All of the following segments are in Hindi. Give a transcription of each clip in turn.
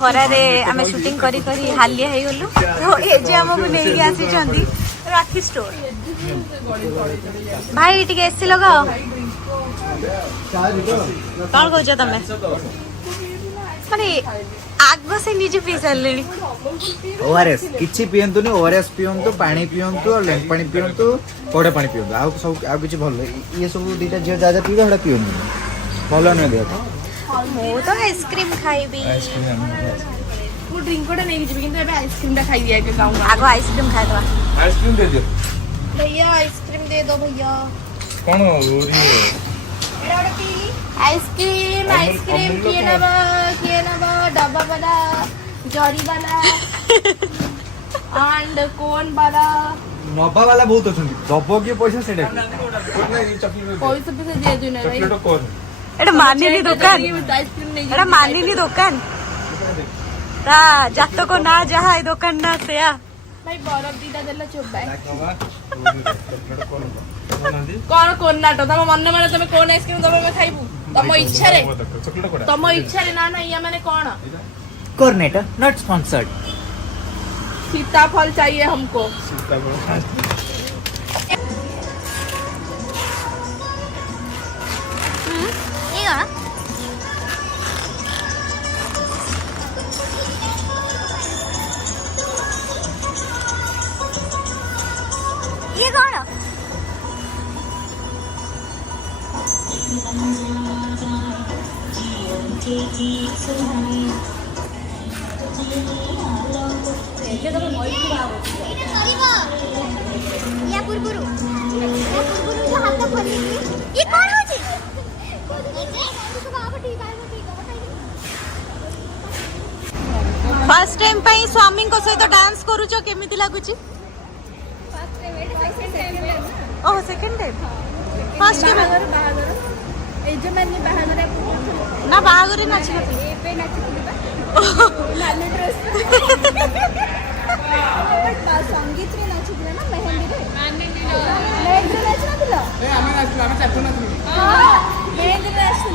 खरा रे आमे शूटिंग करी करी हालिया हे गलु तो ए जे हमको नै के आसी चंदी राखी स्टोर भाई टिके एसी लगाओ कौन कहछ तमे माने आग से निजे पी सारलेनी ओआरएस किछि पियंतु ओआरएस पियंतु पानी पियंतु और लेंग पानी पियंतु कोड़े पानी पियंतु आ सब आ किछि भल ये सब दीटा जे जाजा पिबे हडा पियंतु भल नै देख मो तो आइसक्रीम खाइबी वो ड्रिंक कोडा नै किछि किंतु एबे आइसक्रीम टा खाइ दिया के गाउँ आगो आइसक्रीम खाइ दवा आइसक्रीम दे दियो भैया आइसक्रीम दे दो भैया कोन ओरी आइसक्रीम आइसक्रीम किए ना डब्बा वाला जरी वाला एंड कोन वाला नबा वाला बहुत अछन दबो के पैसा सेडे पैसा दे दु ना भाई चॉकलेट कोन एटा मानिनी दुकान आइसक्रीम नहीं एटा मानिनी दुकान ता जातो को ना जहा ए दुकान ना सेया भाई बरफ दीदा देला चोबाय चॉकलेट कोन कौन कोन नाटो तम मन माने तमे कोन आइसक्रीम दबा में खाइबू तम इच्छा रे चॉकलेट कोन तम इच्छा रे ना ना या माने कौन कोर्नेटर नॉट स्पॉन्सर्ड सीताफल चाहिए हमको ये कौन या पुरपुरु जो हाथ खोली ये कौन होची फर्स्ट टाइम पई स्वामी को सहित डांस करूचो केमिति लागुची ओह सेकंड टाइम फर्स्ट टाइम ए जो मैंने बाहागर ना बाहागरी नाची नथि ए पे नाची दिबा लाल ड्रेस संगीत रे नाची दिला ना मेहंदी रे मेहंदी नाची नथिला ए आमे नाचला आमे चाचो नाचली हां मेहंदी नाची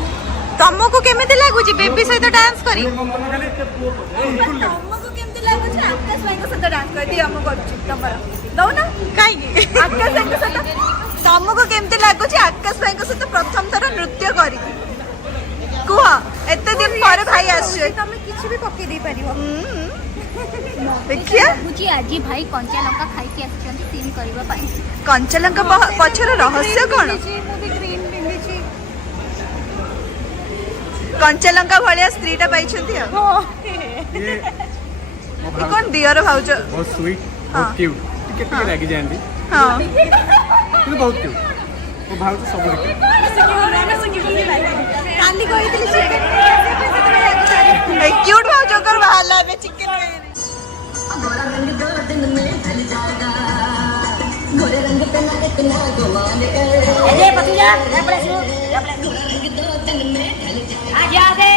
तमको केमिति लागुची बेबी सहित डांस करी तमको केमती लागुची आकाश भाई को साथ डांस कर दी हम करछु तमरा दो ना काई आकाश भाई को साथ तमको केमिति लागुची आकाश भाई को साथ प्रथम थर नृत्य करी कुह एते दिन पर भाई आछे तमे किछि भी पक्के दे परिबो देखिया बुझी आजी भाई कंचा लंका खाई के आछन सीन करबा पाई कंचा लंका पछर रहस्य कोन मु भी ग्रीन पिंदी छी कंचा लंका भलिया स्त्रीटा पाइछंती ये कोन दियर भाउज बहुत स्वीट बहुत क्यूट टिके टिके लागी जांदी हां କିନ୍ତୁ ବହୁତ କ୍ୟୁଟ୍ ମୋ ଭାଉ ତ ସବୁ काली कहितली चिकन क्यूट भाउज कर बाहला में चिकन अरे पतिया रपड़े सुनो आ जा दे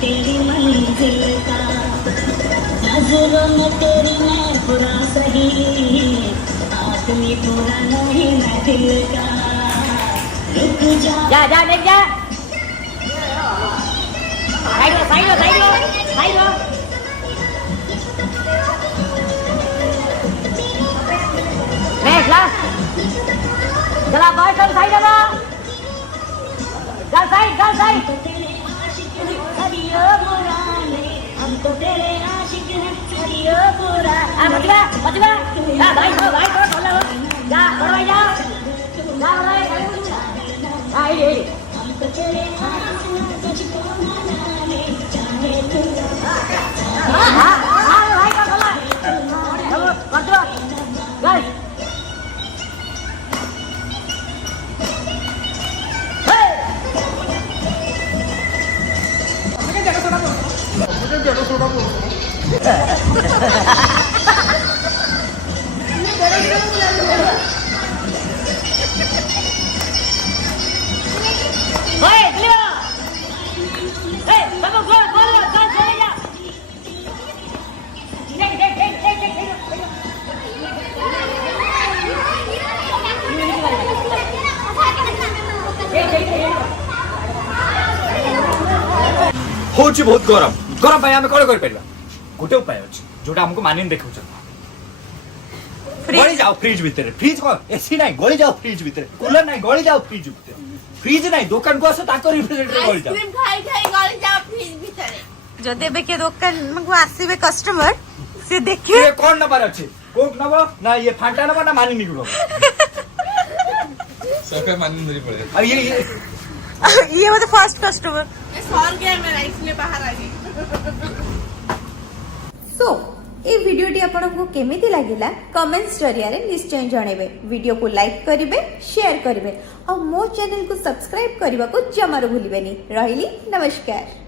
तेरी मंजिल का नजरों में तेरी मैं पूरा सही आदमी पूरा नहीं मैं दिल का रुक जा जा देख जा साइड देख ला चला बॉय सब साइड है चल साइड हरियो मुराने हम तो तेरे आशिक हैं हरियो पूरा आ बचवा जा भाई को बोला जा भाई जा भाई हम तो तेरे आशिक हैं तुझको मनाने चाहे तू हां भाई को बोला चलो बचवा गाइस होची बहुत गरम गरम भाई आमे कोन कर परिबा गोटे उपाय अछि जोटा हमको मानिन देखौ छ गली जाओ फ्रिज भीतर फ्रिज को एसी नहीं गली जाओ फ्रिज भीतर कूलर नहीं गली जाओ फ्रिज भीतर फ्रिज नहीं दुकान को आसो ताको रेफ्रिजरेटर गली जाओ आइसक्रीम खाई खाई गली जाओ फ्रिज भीतर जदि एबे के दुकान को आसीबे कस्टमर से देखिए ये कौन नंबर अछि कोक नबो ना ये फांटा नबो ना मानिन निकलो सबके मानिन धरी पड़े अब ये ये मतलब फर्स्ट कस्टमर मैं सॉर गया मेरा इसलिए बाहर आ गई सो ये वीडियोटी आपको केमिति लागिला कमेंट्स जरिया रे निश्चय जणेबे वीडियो को लाइक करिवे शेयर करिवे और मो चैनल को सब्सक्राइब करबा को जमार भूलिबेनी रहिली नमस्कार।